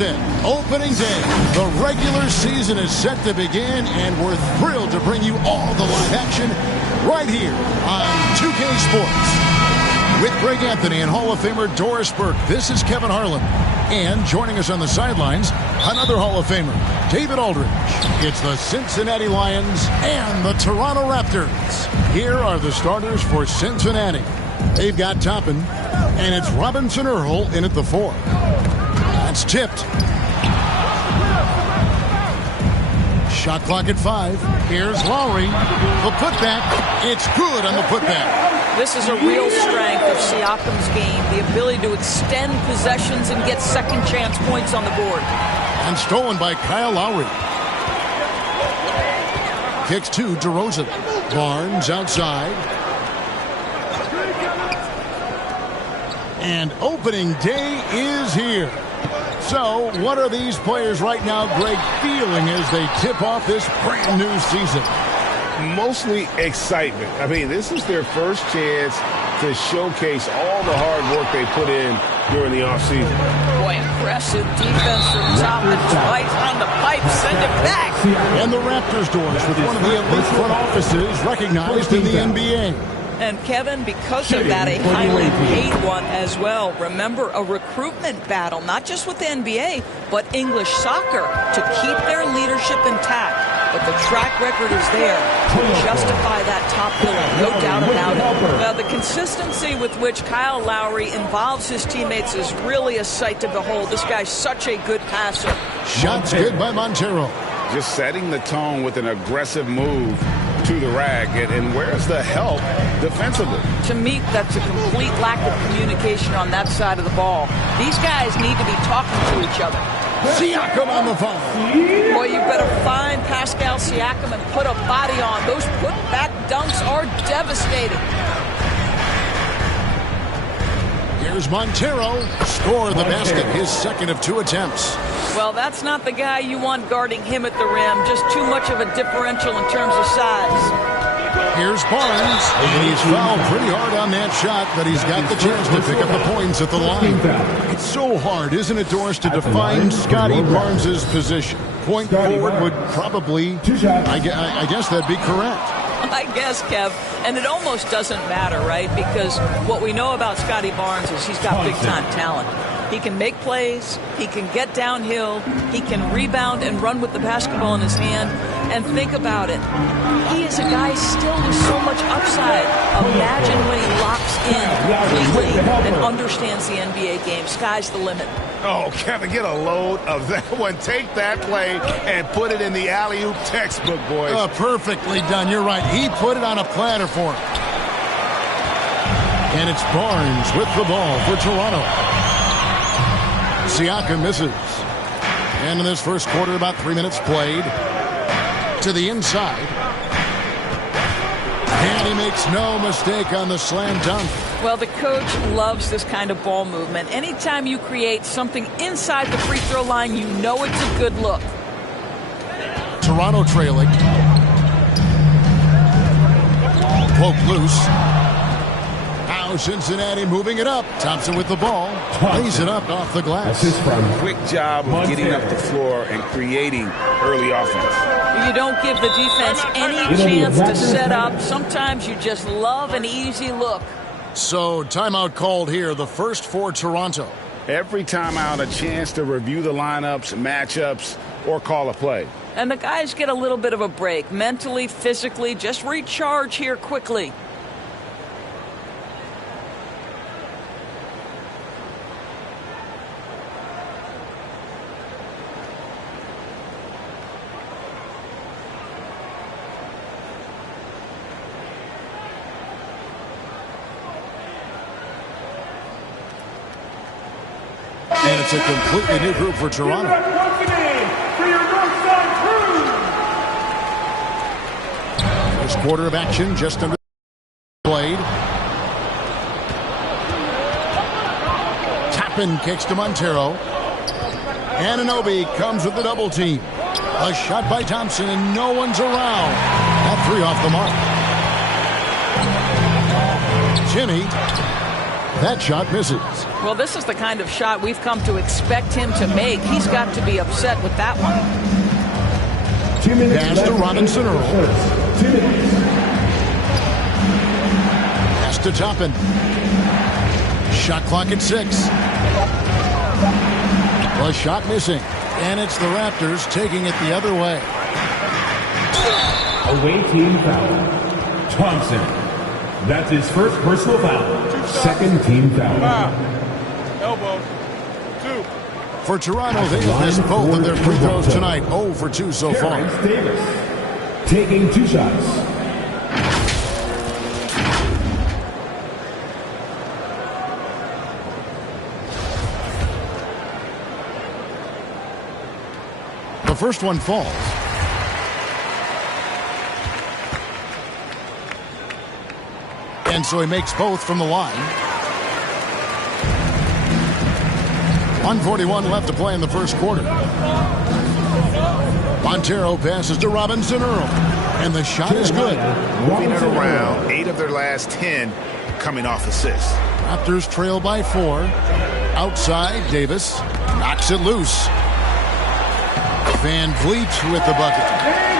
Opening day. The regular season is set to begin, and we're thrilled to bring you all the live action right here on 2K Sports. With Greg Anthony and Hall of Famer Doris Burke, this is Kevin Harlan. And joining us on the sidelines, another Hall of Famer, David Aldridge. It's the Cincinnati Lions and the Toronto Raptors. Here are the starters for Cincinnati. They've got Toppin, and it's Robinson Earl in at the 4. That's tipped. Shot clock at 5. Here's Lowry. The putback. It's good on the putback. This is a real strength of Siakam's game, the ability to extend possessions and get second chance points on the board. And stolen by Kyle Lowry. Kicks to DeRozan. Barnes outside. And opening day is here. So, what are these players right now, Greg, feeling as they tip off this brand new season? Mostly excitement. I mean, this is their first chance to showcase all the hard work they put in during the offseason. Boy, impressive defense from Toppin. Twice on the pipe, send it back. And the Raptors doors with one of the elite front offices recognized in the NBA. And Kevin, because of that, a highly paid one as well. Remember, a recruitment battle, not just with the NBA, but English soccer to keep their leadership intact. But the track record is there to justify that top billing, no doubt about it. Now, the consistency with which Kyle Lowry involves his teammates is really a sight to behold. This guy's such a good passer. Shots good by Montero. Just setting the tone with an aggressive move to the rack, and where's the help defensively? To me, that's a complete lack of communication on that side of the ball. These guys need to be talking to each other. Siakam on the phone. Boy, you better find Pascal Siakam and put a body on. Those put-back dunks are devastating. Here's Montero. Score the basket, his second of 2 attempts. Well, that's not the guy you want guarding him at the rim. Just too much of a differential in terms of size. Here's Barnes, and he's fouled pretty hard on that shot, but he's got the chance to pick up the points at the line. It's so hard, isn't it, Doris, to define Scotty Barnes' position? Point forward would probably, I guess that'd be correct. I guess, Kev, and it almost doesn't matter, right? Because what we know about Scotty Barnes is he's got big-time talent. He can make plays, he can get downhill, he can rebound and run with the basketball in his hand. And think about it. He is a guy still with so much upside. Imagine when he locks in completely and understands the NBA game. Sky's the limit. Oh, Kevin, get a load of that one. Take that play and put it in the alley-oop textbook, boys. Oh, perfectly done. You're right. He put it on a platter for him. And it's Barnes with the ball for Toronto. Siakam misses. And in this first quarter, about 3 minutes played. To the inside. And he makes no mistake on the slam dunk. Well, the coach loves this kind of ball movement. Anytime you create something inside the free throw line, you know it's a good look. Toronto trailing. Poke loose. Now Cincinnati moving it up. Thompson with the ball. Lays it up off the glass. Quick job of getting up the floor and creating early offense. You don't give the defense any chance to set up. Sometimes you just love an easy look. So, timeout called here, the first for Toronto. Every timeout, a chance to review the lineups, matchups, or call a play. And the guys get a little bit of a break. Mentally, physically, just recharge here quickly. And it's a completely new group for Toronto. First quarter of action just under played. Toppin kicks to Montero. Anunoby comes with the double team. A shot by Thompson and no one's around. That 3 off the mark. Jimmy That shot misses. Well, this is the kind of shot we've come to expect him to make. He's got to be upset with that one. 2 minutes Pass to Robinson Earl. 2 minutes. Pass to Toppin. Shot clock at 6. A shot missing. And it's the Raptors taking it the other way. Away team foul. Thompson. That's his first personal foul. Second team foul. Elbow. 2. For Toronto, they have missed both of their free throws tonight. 0 for 2 so far. Terrence Davis. Taking 2 shots. The first one falls. And so he makes both from the line. 1:41 left to play in the first quarter. Montero passes to Robinson Earl. And the shot is good. Moving it around, 8 of their last 10 coming off assists. Raptors trail by 4. Outside, Davis knocks it loose. Van Vliet with the bucket.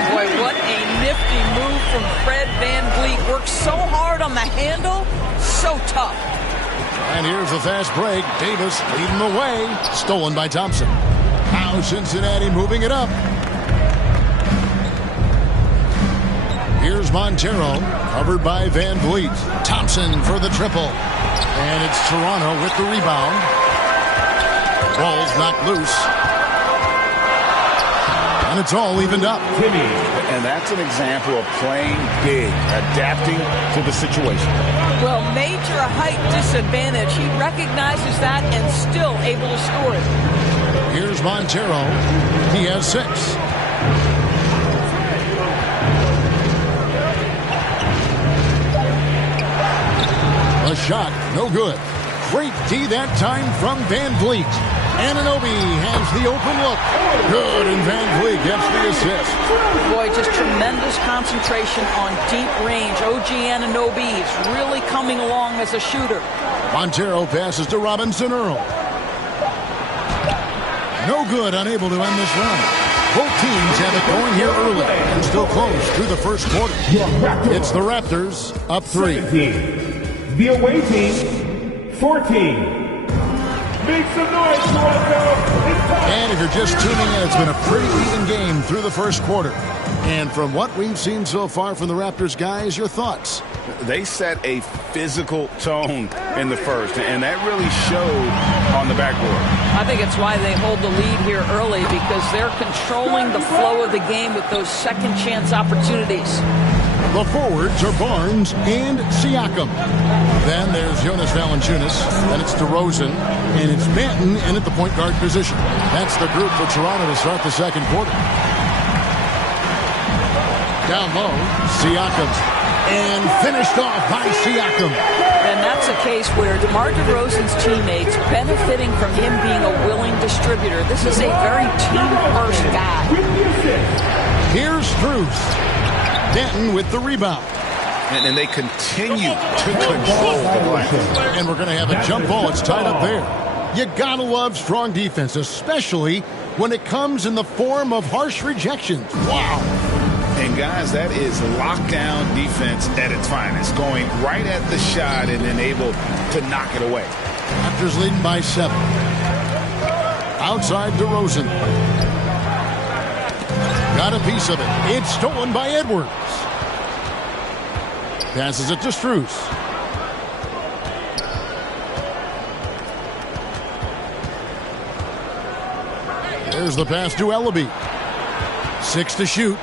Boy, what a nifty move from Fred Van Vliet. Works so hard on the handle, so tough. And here's the fast break. Davis leading the way. Stolen by Thompson. Now Cincinnati moving it up. Here's Montero, covered by Van Vliet. Thompson for the triple. And it's Toronto with the rebound. Ball's knocked loose. And it's all evened up. And that's an example of playing big, adapting to the situation. Well, major height disadvantage. He recognizes that and still able to score it. Here's Montero. He has 6. A shot, no good. Great D that time from Van Vliet. Anunoby has the open look. Good, and Van Vliet gets the assist. Boy, just tremendous concentration on deep range. OG Anunoby is really coming along as a shooter. Montero passes to Robinson Earl. No good, unable to end this run. Both teams have it going here early and still close through the first quarter. It's the Raptors up 3. 17. The away team, 14. Make some noise, Toronto. And if you're just tuning in, it's been a pretty even game through the first quarter. And from what we've seen so far from the Raptors guys, your thoughts? They set a physical tone in the first, and that really showed on the backboard. I think it's why they hold the lead here early, because they're controlling the flow of the game with those second chance opportunities. The forwards are Barnes and Siakam. Then there's Jonas Valanciunas. Then it's DeRozan. And it's Benton in at the point guard position. That's the group for Toronto to start the second quarter. Down low, Siakam. And finished off by Siakam. And that's a case where DeMar DeRozan's teammates benefiting from him being a willing distributor. This is a very team-first guy. Here's Strus. Denton with the rebound. And they continue to control the glass. And we're going to have a jump ball. It's tied up there. You got to love strong defense, especially when it comes in the form of harsh rejections. Wow. And, guys, that is lockdown defense at its finest, going right at the shot and then able to knock it away. Raptors leading by 7. Outside DeRozan. Got a piece of it. It's stolen by Edwards. Passes it to Strus. There's the pass to Ellaby. 6 to shoot.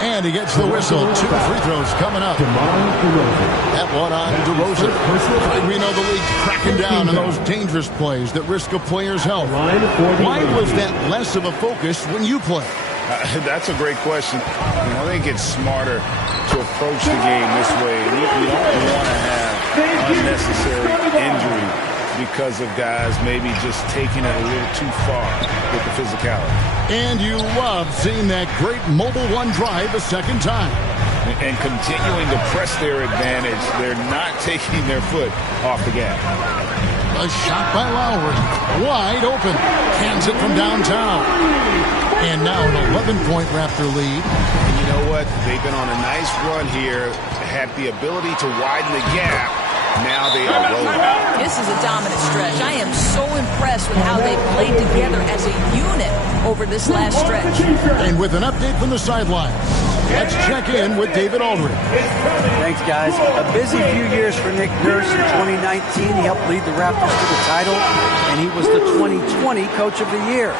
And he gets the whistle. 2 free throws coming up. That one on DeRozan. We know the league's cracking down on those dangerous plays that risk a player's health. Why was that less of a focus when you play? That's a great question. You know, they get smarter to approach the game this way. You don't want to have unnecessary injury because of guys maybe just taking it a little too far with the physicality. And you love seeing that great mobile one drive a second time. and continuing to press their advantage. They're not taking their foot off the gas. A shot by Lowry. Wide open. Cans it from downtown. And now an 11-point Raptor lead. And you know what? They've been on a nice run here. Had the ability to widen the gap. Now they are rolling. This is a dominant stretch. I am so impressed with how they played together as a unit over this last stretch. And with an update from the sidelines, let's check in with David Aldridge. Thanks, guys. A busy few years for Nick Nurse. In 2019, he helped lead the Raptors to the title, and he was the 2020 Coach of the Year.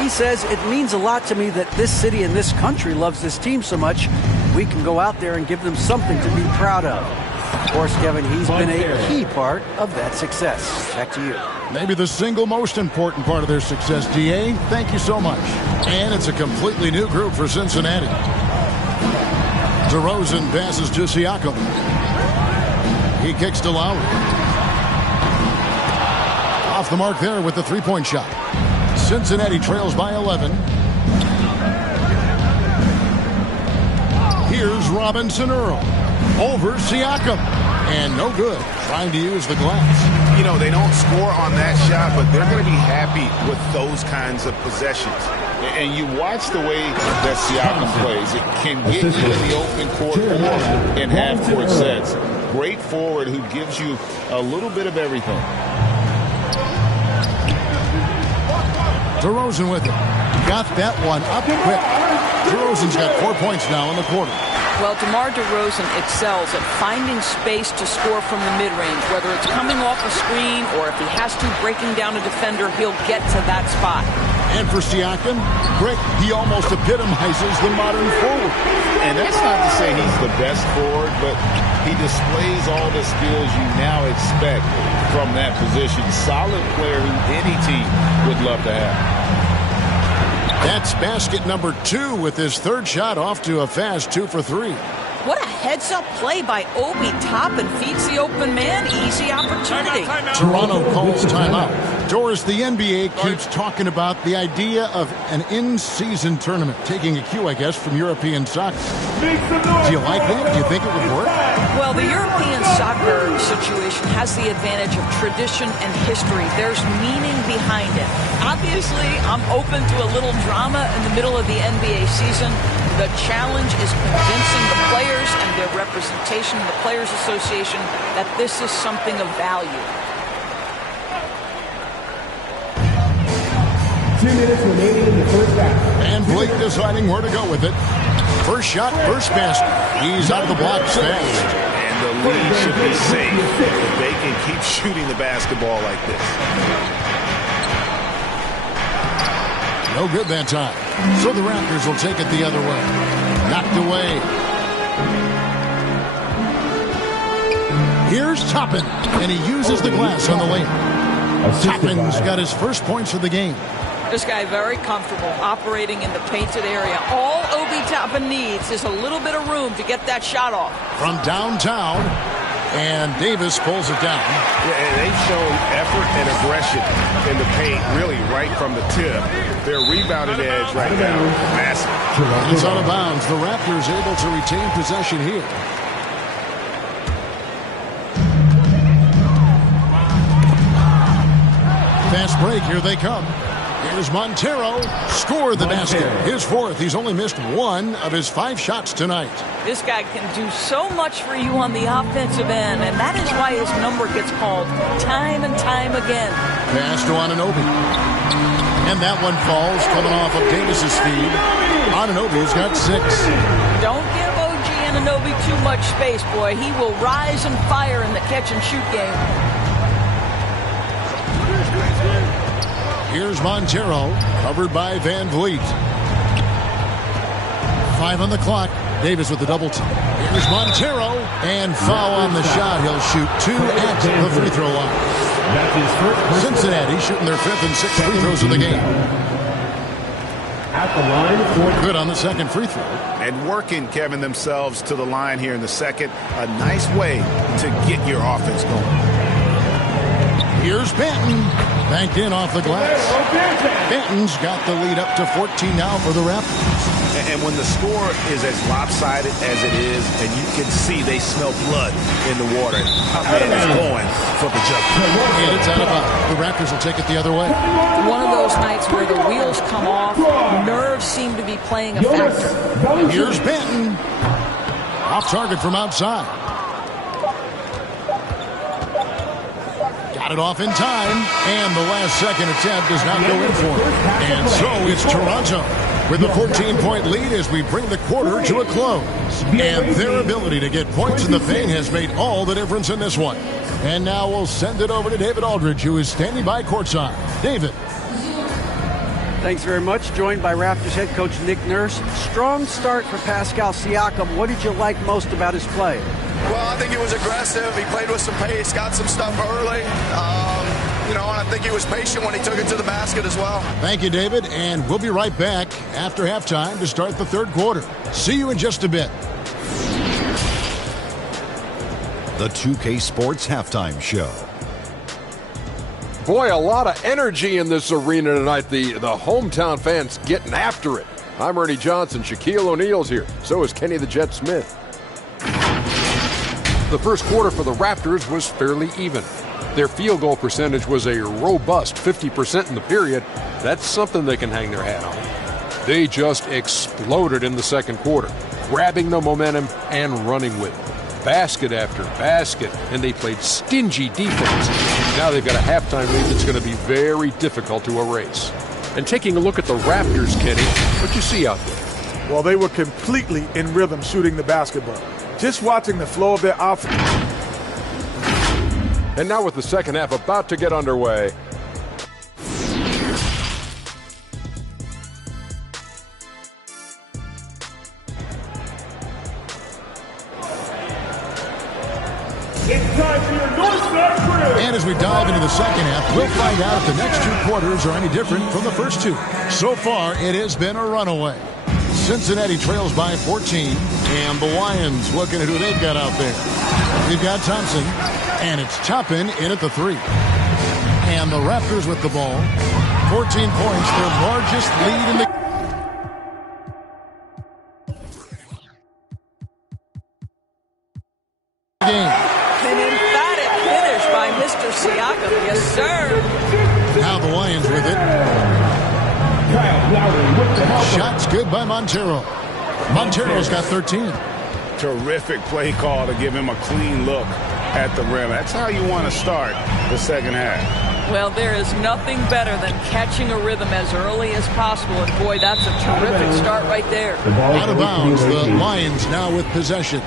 He says, it means a lot to me that this city and this country loves this team so much, we can go out there and give them something to be proud of. Of course, Kevin, he's been a key part of that success. Back to you. Maybe the single most important part of their success, D.A. Thank you so much. And it's a completely new group for Cincinnati. DeRozan passes to Siakam. He kicks to Lowry. Off the mark there with the three-point shot. Cincinnati trails by 11. Here's Robinson Earl. Over Siakam. And no good. Trying to use the glass. You know, they don't score on that shot, but they're going to be happy with those kinds of possessions. And you watch the way that Siakam plays. It can get you in the open court or in half-court sets. Great forward who gives you a little bit of everything. DeRozan with it. Got that one up quick. DeRozan's got 4 points now in the quarter. Well, DeMar DeRozan excels at finding space to score from the mid-range. Whether it's coming off a screen or if he has to breaking down a defender, he'll get to that spot. And for Siakam, Rick, he almost epitomizes the modern forward. And that's not to say he's the best forward, but he displays all the skills you now expect from that position. Solid player who any team would love to have. That's basket number 2 with his third shot off to a fast 2 for 3. What a heads-up play by Obi Toppin. Feeds the open man. Easy opportunity. Toronto calls timeout. Doris, the NBA keeps talking about the idea of an in-season tournament. Taking a cue, I guess, from European soccer. Do you like that? Do you think it would work? Well, the European soccer situation has the advantage of tradition and history. There's meaning behind it. Obviously, I'm open to a little drama in the middle of the NBA season. The challenge is convincing the players and their representation in the Players Association that this is something of value. 2 minutes remaining in the first half. And Blake deciding where to go with it. First shot, first basket. He's out of the blocks fast. And the lead should be safe if they can keep shooting the basketball like this. No good that time. So the Raptors will take it the other way. Knocked away. Here's Toppin, and he uses the glass on the layup. Toppin's got his first points of the game. This guy very comfortable operating in the painted area. All Obi Toppin needs is a little bit of room to get that shot off. From downtown, and Davis pulls it down. Yeah, and they've shown effort and aggression in the paint, really right from the tip. Their rebounding edge right now, massive. It's out of bounds. The Raptors able to retain possession here. Fast break, here they come. Here's Montero. Scored the basket. His fourth. He's only missed 1 of his 5 shots tonight. This guy can do so much for you on the offensive end, and that is why his number gets called time and time again. Pass to Anunoby. And that one falls, coming off of Davis's feed. Anunoby's got 6. Don't give OG Anunoby too much space, boy. He will rise and fire in the catch-and-shoot game. Here's Montero, covered by Van Vliet. 5 on the clock. Davis with the double team. Here's Montero, and foul on the shot. He'll shoot 2 at the free throw line. That's his first. Cincinnati shooting their 5th and 6th free throws of the game. At the line for good on the second free throw. And working, Kevin, themselves to the line here in the second. A nice way to get your offense going. Here's Benton. Banked in off the glass. Benton's got the lead up to 14 now for the Raptors. And when the score is as lopsided as it is, and you can see they smell blood in the water, our man is going for the jump. And it's out of bounds. The Raptors will take it the other way. One of those nights where the wheels come off, nerves seem to be playing a factor. Here's Benton. Off target from outside. Got it off in time, and the last second attempt does not go in for it. And so it's Toronto with a 14-point lead as we bring the quarter to a close. And their ability to get points in the paint has made all the difference in this one. And now we'll send it over to David Aldridge, who is standing by courtside. David. Thanks very much. Joined by Raptors head coach Nick Nurse. Strong start for Pascal Siakam. What did you like most about his play? Well, I think he was aggressive. He played with some pace, got some stuff early. And I think he was patient when he took it to the basket as well. Thank you, David. And we'll be right back after halftime to start the third quarter. See you in just a bit. The 2K Sports Halftime Show. Boy, a lot of energy in this arena tonight. The hometown fans getting after it. I'm Ernie Johnson. Shaquille O'Neal's here. So is Kenny the Jet Smith. The first quarter for the Raptors was fairly even. Their field goal percentage was a robust 50% in the period. That's something they can hang their hat on. They just exploded in the second quarter, grabbing the momentum and running with it. Basket after basket, and they played stingy defense. Now they've got a halftime lead that's going to be very difficult to erase. And taking a look at the Raptors, Kenny, what you see out there? Well, they were completely in rhythm shooting the basketball. Just watching the flow of their offense. And now with the second half about to get underway. And as we dive into the second half, we'll find out if the next two quarters are any different from the first two. So far, it has been a runaway. Cincinnati trails by 14, and the Lions looking at who they've got out there. We've got Thompson, and it's Toppin in at the three. And the Raptors with the ball. 14 points, their largest lead in the game. An emphatic finish by Mr. Siakam. Yes, sir. Now the Lions with it. Shots good by Montero. Montero's got 13. Terrific play call to give him a clean look at the rim. That's how you want to start the second half. Well, there is nothing better than catching a rhythm as early as possible. And, boy, that's a terrific start right there. Out of bounds, the Lions now with possession.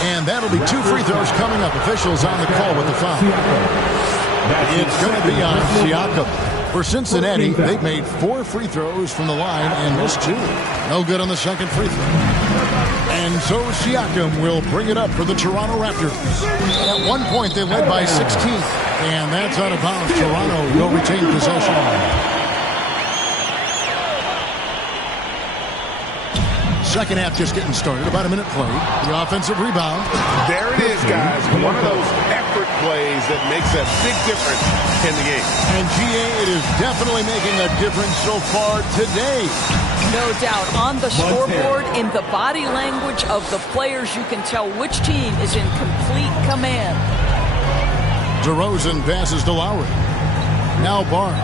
And that'll be two free throws coming up. Officials on the call with the foul. It's going to be on Siakam. For Cincinnati, they've made 4 free throws from the line and missed 2. No good on the second free throw. And so Siakam will bring it up for the Toronto Raptors. At one point, they led by 16. And that's out of bounds. Toronto will retain possession. Second half just getting started. About a minute played. The offensive rebound. There it is, guys. One of those effort plays that makes a big difference in the game. And GA, it is definitely making a difference so far today. No doubt. On the scoreboard, in the body language of the players, you can tell which team is in complete command. DeRozan passes to Lowry. Now Barnes.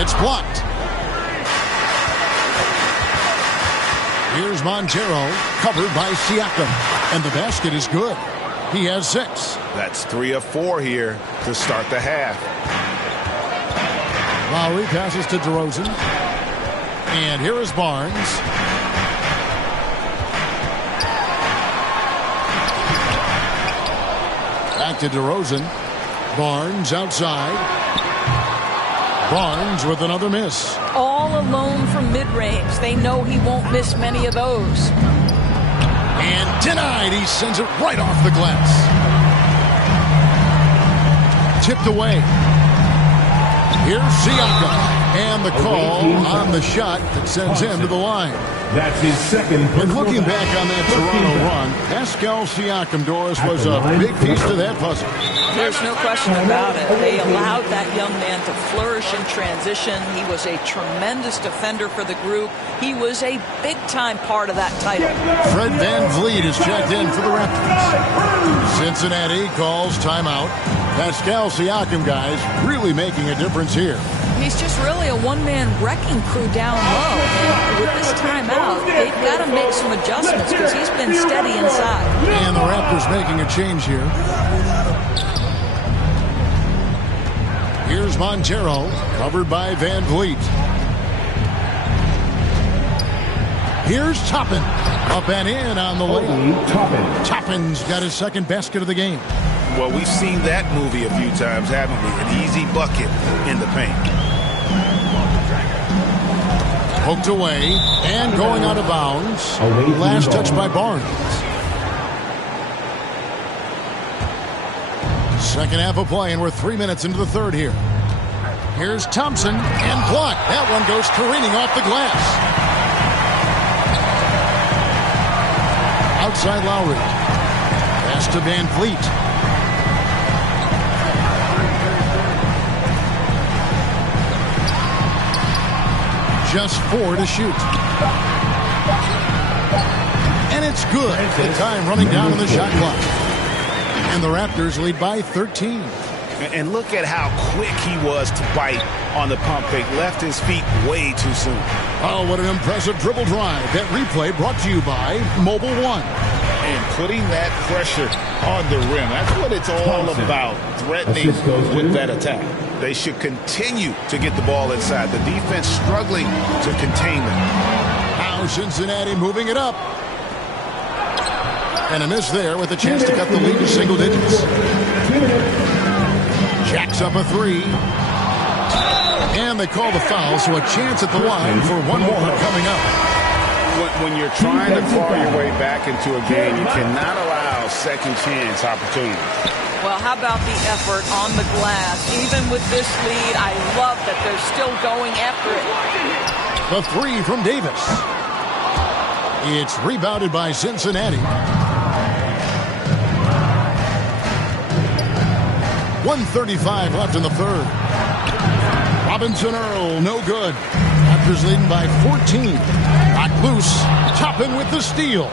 It's blocked. Here's Montero, covered by Siakam. And the basket is good. He has 6. That's 3 of 4 here to start the half. Lowry passes to DeRozan. And here is Barnes. Back to DeRozan. Barnes outside. Barnes with another miss. All alone from mid-range. They know he won't miss many of those. And denied. He sends it right off the glass. Tipped away. Here's Siakam. And the call on the shot that sends him to the line. That's his second. And looking back on that Toronto run, Pascal Siakam, Doris, was a big piece to that puzzle. There's no question about it. They allowed that young man to flourish in transition. He was a tremendous defender for the group. He was a big-time part of that title. Fred VanVleet is checked in for the Raptors. Cincinnati calls timeout. Pascal Siakam, guys, really making a difference here. He's just really a one-man wrecking crew down low. And with this timeout, they've got to make some adjustments because he's been steady inside. And the Raptors making a change here. Here's Montero, covered by VanVleet. Here's Toppin, up and in on the layup. Toppin's got his second basket of the game. Well, we've seen that movie a few times, haven't we? An easy bucket in the paint. Poked away and going out of bounds. Last touch by Barnes. Second half of play, and we're 3 minutes into the third here. Here's Thompson and blocked. That one goes careening off the glass. Outside Lowry. Pass to VanVleet. Just 4 to shoot. And it's good. The time running down on the shot clock. And the Raptors lead by 13. And look at how quick he was to bite on the pump fake. Left his feet way too soon. Oh, what an impressive dribble drive. That replay brought to you by Mobile One. And putting that pressure on the rim. That's what it's all about. Threatening with that attack. They should continue to get the ball inside. The defense struggling to contain them. Now Cincinnati moving it up. And a miss there with a chance to cut the lead to single digits. Jacks up a 3. And they call the foul, so a chance at the line for one more coming up. When you're trying to claw your way back into a game, you cannot allow second chance opportunities. Well, how about the effort on the glass? Even with this lead, I love that they're still going after it. The 3 from Davis. It's rebounded by Cincinnati. 1:35 left in the third. Robinson Earl, no good. Raptors leading by 14. Knocked loose. Toppin with the steal.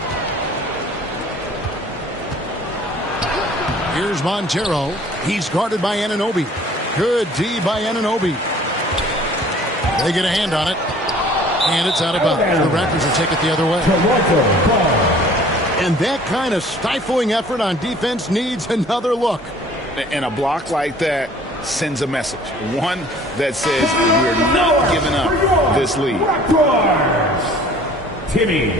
Here's Montero. He's guarded by Anunoby. Good D by Anunoby. They get a hand on it. And it's out of bounds. The Raptors will take it the other way. And that kind of stifling effort on defense needs another look. And a block like that sends a message. One that says we're not giving up this lead. Timmy.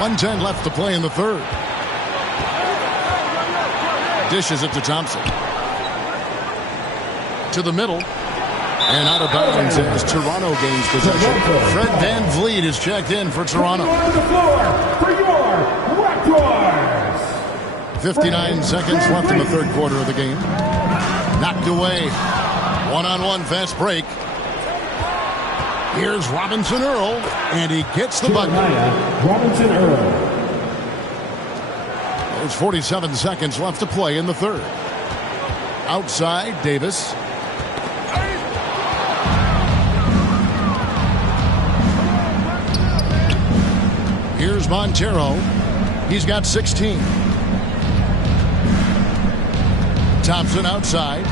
1:10 left to play in the third. Dishes it to Thompson. To the middle. And out of bounds as Toronto gains possession. Fred VanVleet is checked in for Toronto. On the floor for your Raptors. 59 seconds left in the third quarter of the game. Knocked away. One-on-one fast break. Here's Robinson Earl, and he gets the bucket. Robinson Earl. There's 47 seconds left to play in the third. Outside, Davis. Here's Montero. He's got 16. Thompson outside.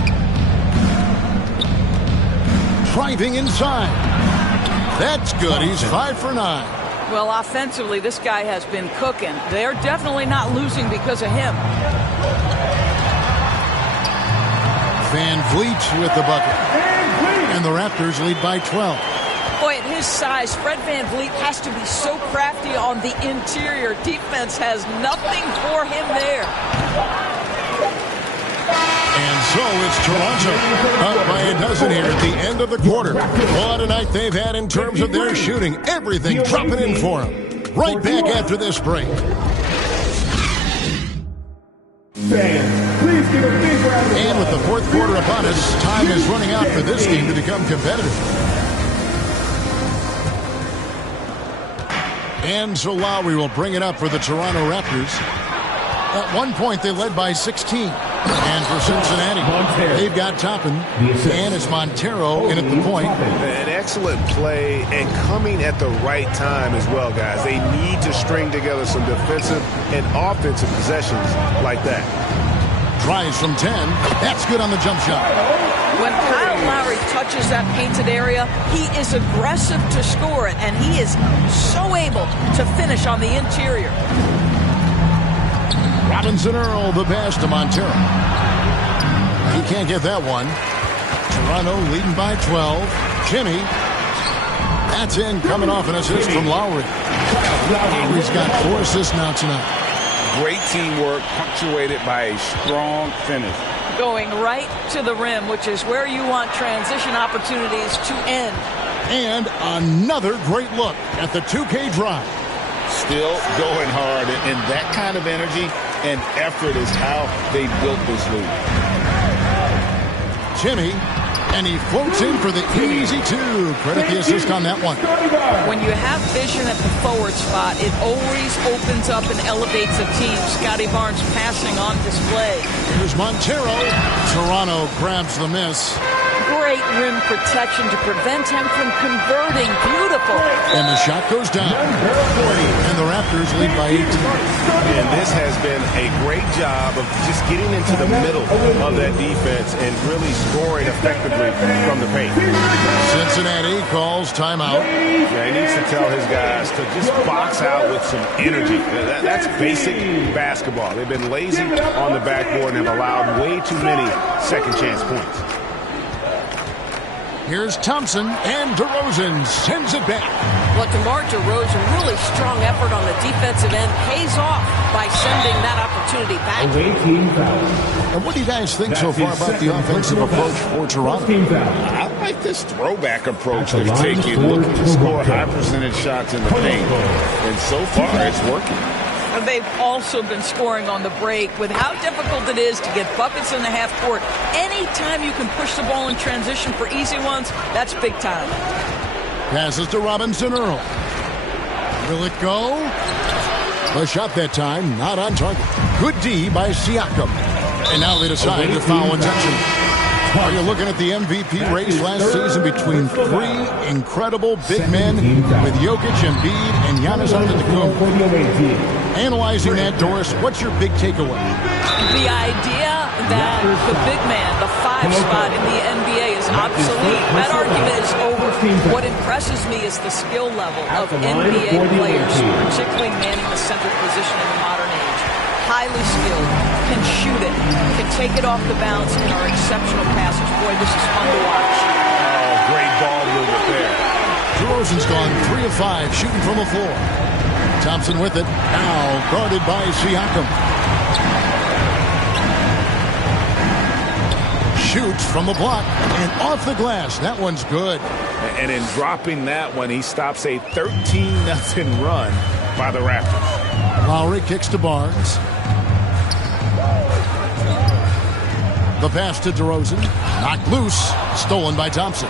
Driving inside. That's good. He's 5 for 9. Well, offensively, this guy has been cooking. They're definitely not losing because of him. VanVleet with the bucket. And the Raptors lead by 12. Boy, at his size, Fred VanVleet has to be so crafty on the interior. Defense has nothing for him there. And so it's Toronto up by a dozen here at the end of the quarter. What a night they've had in terms of their shooting. Everything dropping in for them. Right back after this break. Fans, please And with the fourth quarter upon us, time is running out for this game to become competitive. And so Lowry will bring it up for the Toronto Raptors. At one point, they led by 16. And for Cincinnati, they've got Toppin, and it's Montero in at the point. An excellent play and coming at the right time as well, guys. They need to string together some defensive and offensive possessions like that. Tries from 10. That's good on the jump shot. When Kyle Lowry touches that painted area, he is aggressive to score it, and he is so able to finish on the interior. Robinson Earl, the pass to Montero. He can't get that one. Toronto leading by 12. Jimmy. That's in, coming off an assist from Lowry. Lowry's got 4 assists now tonight. Great teamwork, punctuated by a strong finish. Going right to the rim, which is where you want transition opportunities to end. And another great look at the 2K drive. Still going hard, and that kind of energy and effort is how they built this league. Jimmy, and he floats in for the easy 2. Credit the assist on that one. When you have vision at the forward spot, it always opens up and elevates a team. Scotty Barnes passing on display. Here's Montero. Toronto grabs the miss. Great rim protection to prevent him from converting. Beautiful. And the shot goes down. And the Raptors lead by 18. And this has been a great job of just getting into the middle of that defense and really scoring effectively from the paint. Cincinnati calls timeout. Yeah, he needs to tell his guys to just box out with some energy. That's basic basketball. They've been lazy on the backboard and have allowed way too many second chance points. Here's Thompson, and DeRozan sends it back. Well, DeMar DeRozan, really strong effort on the defensive end, pays off by sending that opportunity back. And what do you guys think so far about the offensive approach for Toronto? I like this throwback approach they're taking, looking to score high percentage shots in the paint. And so far, it's working. And they've also been scoring on the break. With how difficult it is to get buckets in the half court, anytime you can push the ball in transition for easy ones, that's big time. Passes to Robinson Earl. Will it go? The shot that time, not on target. Good D by Siakam. And now they decide to foul intentional. Are you looking at the MVP race last season between 3 incredible big men with Jokic, Embiid, and Giannis Antetokounmpo? Analyzing that, Doris, what's your big takeaway? The idea that the big man, the 5 spot in the NBA is obsolete. That argument is over. What impresses me is the skill level of NBA players, particularly manning the center position in the modern age. Highly skilled, can shoot it, can take it off the bounce, and are exceptional passers. Boy, this is fun to watch. Oh, great ball movement there. DeRozan's gone 3 of 5 shooting from the floor. Thompson with it, now guarded by Siakam. Shoots from the block and off the glass. That one's good. And in dropping that one, he stops a 13-0 run by the Raptors. Lowry kicks to Barnes. The pass to DeRozan. Knocked loose. Stolen by Thompson.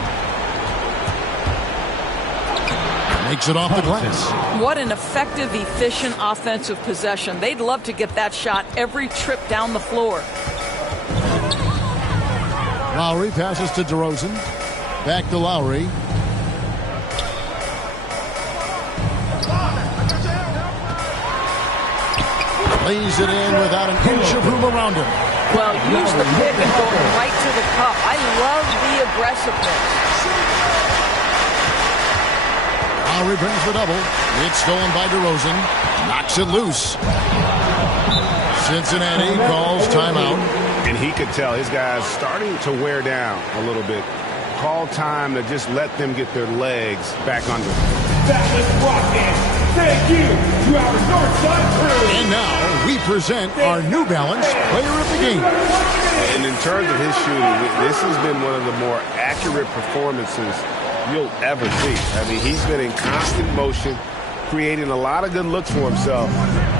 Makes it off the glass. What an effective, efficient offensive possession. They'd love to get that shot every trip down the floor. Lowry passes to DeRozan. Back to Lowry. Lays it in without an inch of room around him. Well, use the pick and going right to the cup. I love the aggressiveness. Lowry brings the double. It's stolen by DeRozan. Knocks it loose. Cincinnati calls timeout. And he could tell his guys starting to wear down a little bit. Call time to just let them get their legs back under. That was rocking. Thank you to our Northside crew. And now we present our New Balance Player of the Game. And in terms of his shooting, this has been one of the more accurate performances you'll ever see. I mean, he's been in constant motion, creating a lot of good looks for himself.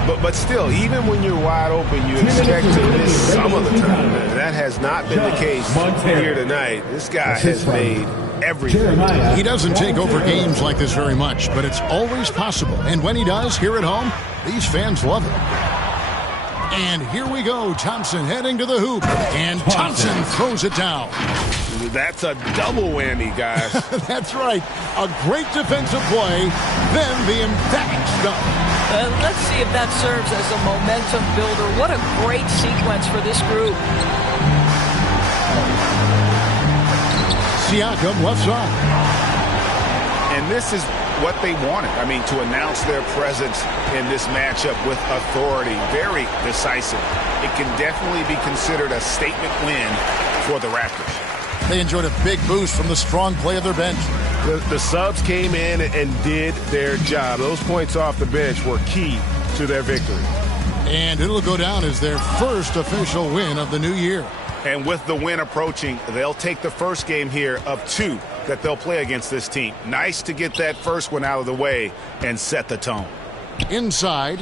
But still, even when you're wide open, you expect to miss some of the time. That has not been the case here tonight. This guy has made everything. He doesn't take over games like this very much, but it's always possible. And when he does, here at home, these fans love it. And here we go. Thompson heading to the hoop. And Thompson throws it down. That's a double whammy, guys. That's right. A great defensive play, then the emphatic stop. Let's see if that serves as a momentum builder. What a great sequence for this group. Siakam left side. And this is what they wanted. I mean, to announce their presence in this matchup with authority. Very decisive. It can definitely be considered a statement win for the Raptors. They enjoyed a big boost from the strong play of their bench. The subs came in and did their job. Those points off the bench were key to their victory. And it'll go down as their first official win of the new year. And with the win approaching, they'll take the first game here of 2 that they'll play against this team. Nice to get that first one out of the way and set the tone. Inside.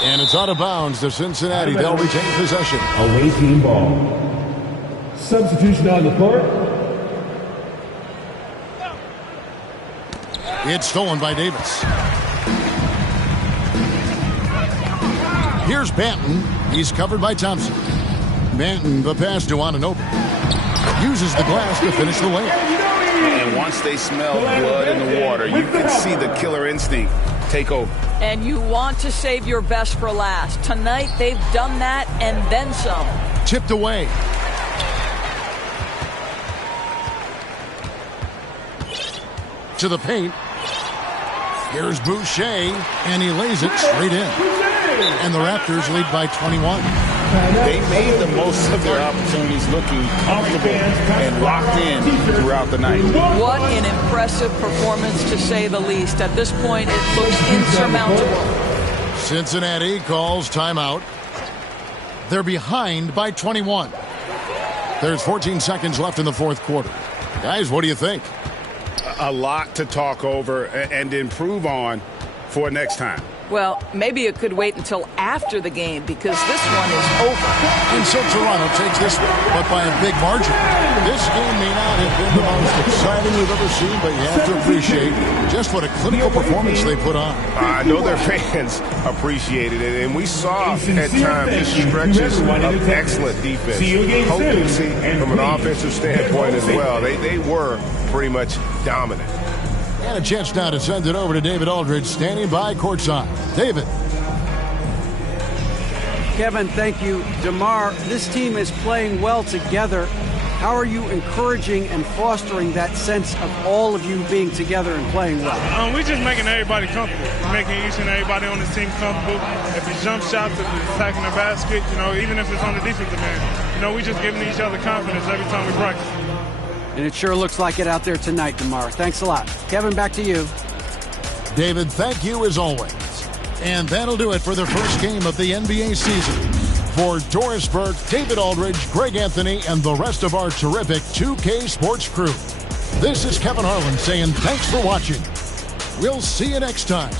And it's out of bounds to Cincinnati. They'll retain possession. Away team ball. Substitution on the court. It's stolen by Davis. Here's Banton. He's covered by Thompson. Banton, the pass to Anunoby. Uses the glass to finish the layup. And once they smell blood in the water, you can see the killer instinct take over. And you want to save your best for last. Tonight, they've done that and then some. Tipped away. To the paint. Here's Boucher, and he lays it straight in. And the Raptors lead by 21. They made the most of their opportunities, looking comfortable and locked in throughout the night. What an impressive performance, to say the least. At this point, it looks insurmountable. Cincinnati calls timeout. They're behind by 21. There's 14 seconds left in the fourth quarter. Guys, what do you think? A lot to talk over and improve on for next time. Well, maybe it could wait until after the game, because this one is over. And so Toronto takes this one, but by a big margin. This game may not have been the most exciting we've ever seen, but you have to appreciate just what a clinical performance they put on. I know their fans appreciated it, and we saw at times just stretches of excellent defense. Potency from an offensive standpoint as well. They were pretty much dominant. And a chance now to send it over to David Aldridge, standing by courtside. David. Kevin, thank you. DeMar, this team is playing well together. How are you encouraging and fostering that sense of all of you being together and playing well? We're just making everybody comfortable. We're making each and everybody on this team comfortable. If it's jump shots, if it's attacking the basket, even if it's on the defensive end, we're just giving each other confidence every time we practice. And it sure looks like it out there tonight, DeMar. Thanks a lot. Kevin, back to you. David, thank you as always. And that'll do it for the first game of the NBA season. For Doris Burke, David Aldridge, Greg Anthony, and the rest of our terrific 2K Sports crew, this is Kevin Harlan saying thanks for watching. We'll see you next time.